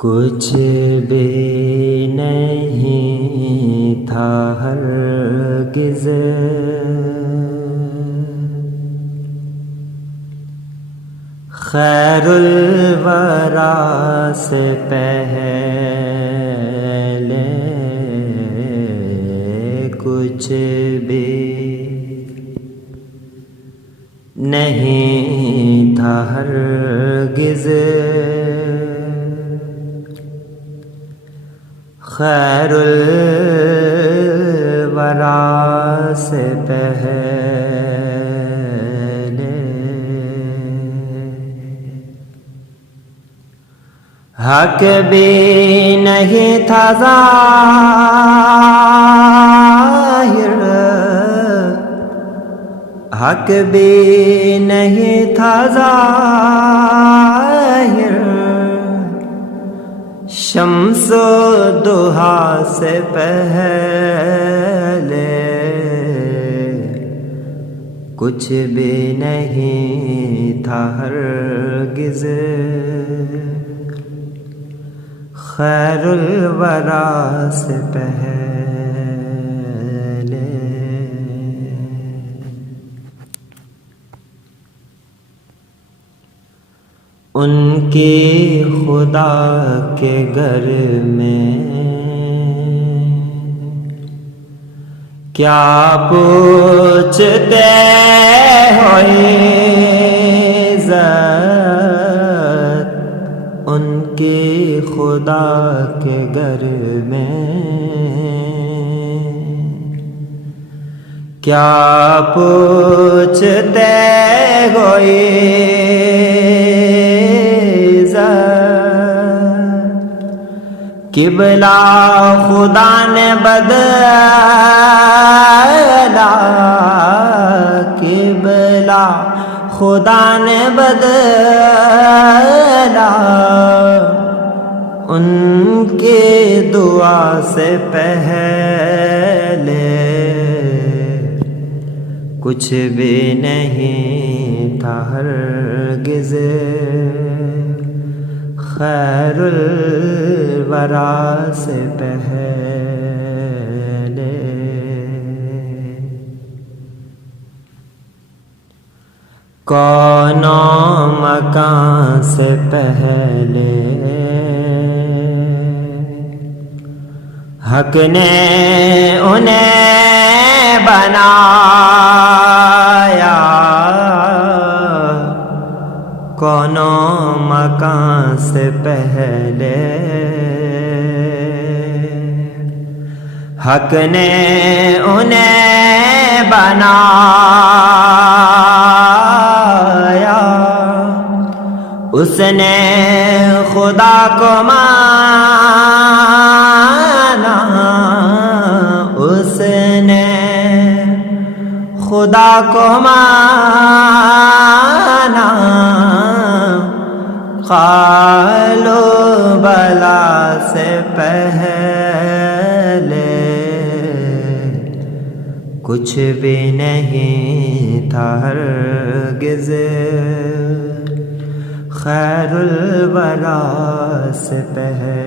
کچھ بھی نہیں تھا ہرگز خیر الورا سے پہلے، کچھ بھی نہیں تھا ہرگز خیر الورا سے پہلے، حق بھی نہیں تھا ظاہر، حق بھی نہیں تھا ظاہر، شمس و ضحیٰ سے پہلے، کچھ بھی نہیں تھا ہرگز خیر الورا سے پہلے۔ ان کی خدا کے گھر میں کیا پوچھتے ہو عزت، ان کی خدا کے گھر میں کیا پوچھتے ہو قبلہ خدا نے بدلا، قبلہ خدا نے بدلا، ان کی دعا سے پہلے، کچھ بھی نہیں تھا ہرگز خیر الورا سے پہلے۔ کون و مکان سے پہلے حق نے انہیں بنایا، کون و مکان سے پہلے حق نے انہیں بنایا، اس نے خدا کو مانا، اس نے خدا کو مانا، قال و بلا سے پہلے، کچھ بھی نہیں تھا ہرگز خیر الورا سے پہلے۔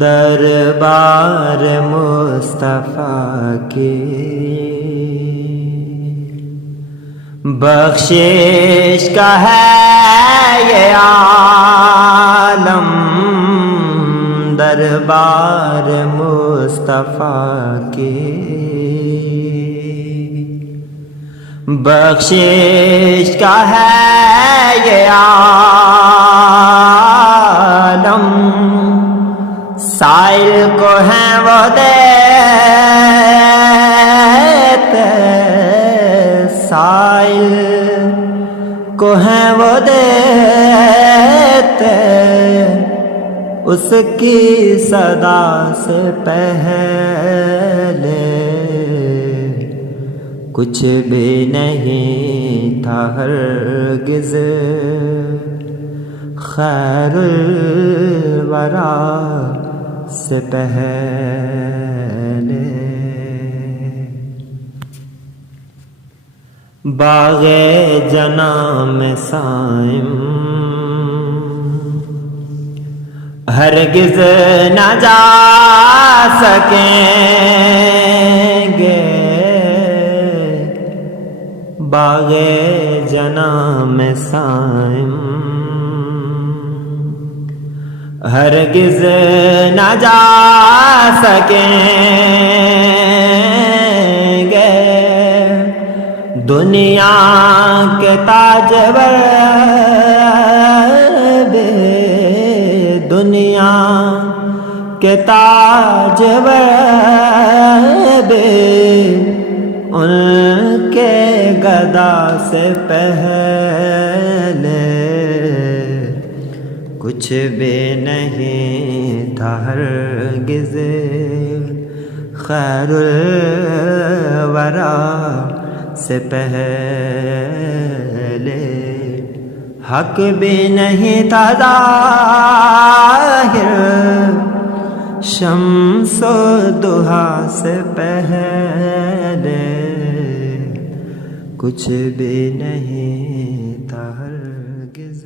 دربار مصطفیٰ کی بخشش کا ہے یہ عالم، دربار مصطفیٰ کی بخشش کا ہے یہ عالم، سائل کو ہیں وہ دیتے، سائل کو ہیں وہ دیتے، اس کی صدا سے پہلے، کچھ بھی نہیں تھا ہرگز خیر الورا سے پہلے۔ باغ جناں میں سائم ہرگز نہ جا سکیں گے، باغ جناں میں سائم ہرگز نہ جا سکیں گے، دنیا کے تاجور دنیا کے تاجور ان کے گدا سے پہلے کچھ بھی نہیں تھا ہرگز، خیر الورا سے پہلے حق بھی نہیں تھا ظاہر، شمس و ضحیٰ سے پہلے کچھ بھی نہیں تھا ہرگز۔